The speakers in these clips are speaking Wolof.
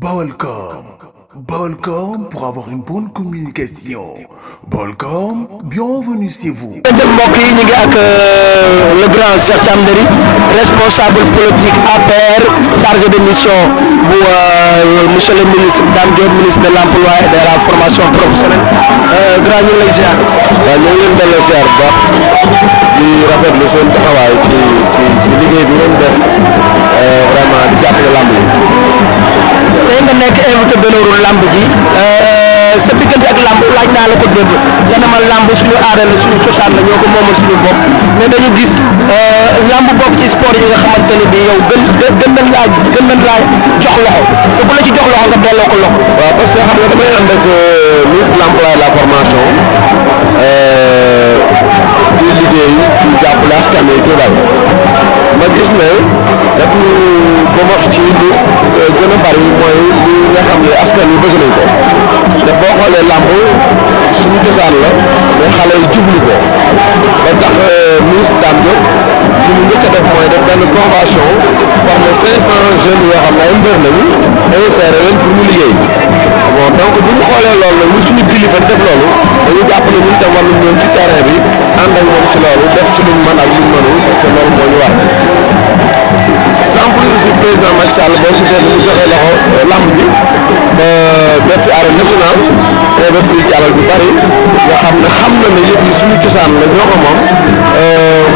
Balcom. Balcom pour avoir une bonne communication. Balcom, bienvenue chez vous. mbokk yi ñu ngi ak le grand Cheikh Thiam Nderi responsable politique APR chargé de mission bu monsieur le ministre Dame Diop ministre de l'emploi et de la formation professionnelle grand ñu ngi lay ziar. waaw ñu ngi leen delloo ziar bu baax di rafetlu seen taxawaay ci liggéey bi ngeen def vraiment di jàppale lamb yi. tey nga nekk invité d'honneur lamb ji sa diggante ak lamb laaj naa la ko démb nga ne ma lamb suñu aada la suñu cosaan la ñoo ko moomal suñu bopp mais dañu gis lamb bokk ci sport yi nga xamante ne bii yow gën nañ laa jox loxo te bu la ci jox loxo nga delloo ko loxo. waaw parce que xam nga damay ànd ak ministre de l'emploi et de la formation di liggéey ci jàppale askan wi Diourbel ma gis ne daf ñu ko wax ci lu gën a bari mooy li nga xam ne askan wi bëgg nañ ko te boo xoolee làmb suñu cosaan la mais xale yi jublu ko ba tax ministre Dame Diop li mu njëkk a def mooy def benn convention formé 500 jeunes yoo xam ne ay mbër lañu insérer leen pour ñu liggéey bon donc bu ñu xoolee loolu nag ñu suñu kilifa def loolu dañu jàpp ne ñun tam war nañ ñëw ci terrain bi ànd ak moom ci loolu def ci luñ mën ak luñ mënul parce que loolu moo ñu war. en plus aussi président Macky Sall boo gisee ni mu joxee loxo lamb ji ba def ci arène nationale investir ci alal bi bari nga xam na ne yëf yi suñu cosaan la ñoo ko moom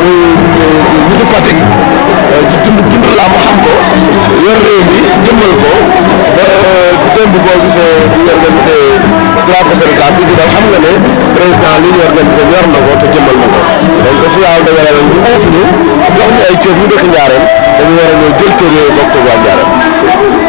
muy nitu Fatick di dund lamb xam ko yor réew mi jëmmal ko ba démb boo gisee di organisé drapeau Sénégal fii di dal xam nga ne président li ñu organisé yor na ko te jëmmal na ko donc su yàlla dogalee nag ñu oof ñu jox ñu ay cër ñu dëkk Njaareem dañu war a ñëw jël cër yooyu bokk ko waa Njaareem.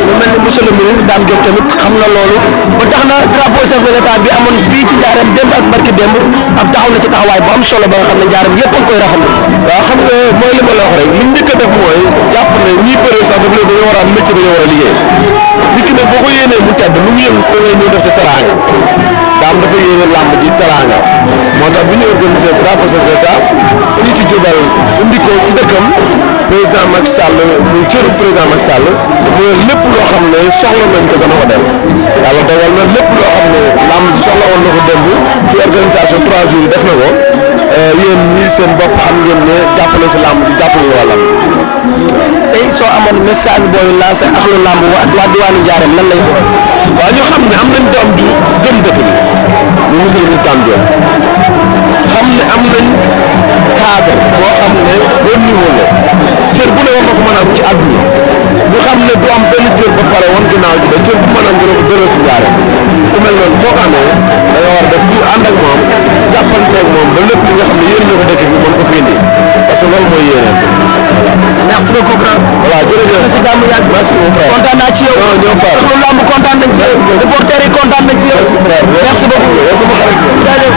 lu mel ni monsieur le ministre Dame Diop tamit xam na loolu ba tax na drapeau chef de l'État bi amoon fii ci Njaareem démb ak barki démb ab taxaw na ci taxawaay bu am solo ba nga xam ne Njaareem yëpp a ngi koy rafetlu. waaw xam nga mooy li ma la wax rek li mu njëkk a def mooy jàpp ne ñii bëree sax daf leen dañoo war a am métier dañoo war a liggéey nit ki nag boo ko yéenee mu tedd lu mu yëngu da ngay ñëw def ci teraanga daam dafa yéene làmb ji teraanga moo tax bi ñu organisé drapeau chef de l'État fii ci Diourbel indi ko ci dëkkam président Macky Sall muy cëru président Macky Sall mooy lépp loo xam ne soxla nañ ko dana ko dem yàlla dogal na lépp loo xam ne làmb ji soxla woon na ko démb ci organisation 3 jours yi def na ko yéen ñii seen bopp xam ngeen ne jàppale ci làmb ji jàppale waa làmb. tey soo amoon message booy lancé ak lu làmb waa diwaanu Njaareem lan lay doon. waaw ñu xam ne am nañ doom ju gëm dëkk bi ñu monsieur le ministre Dame Diop xam ne am nañ cadre boo xam ne bon niveau la cër bu ne war na ko mën a am ci àdduna ñu xam ne du am benn cër ba pare woon ginnaaw ji ba cër bu mën a am dina ko delloo si Njaareem ku mel noonu foo ko amee da nga war a def ñu ànd ak moom jàppanteeg moom ba lépp li nga xam ne yéen ñoo ko dëkk bi mën ko fi indi parce que loolu mooy yéeneen. merci beaucoup grand. voilà jërëjëf merci gàmmu yàgg. merci mon frère kontaan naa ci yow. non ñoo far lu lamb kontaan nañ ci yow. reporter yi kontaan nañ ci yow. merci frère merci beaucoup. jaajëf.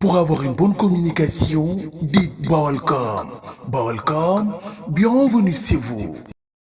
Pour avoir une bonne communication, dites Balcom. Balcom, bienvenue chez vous.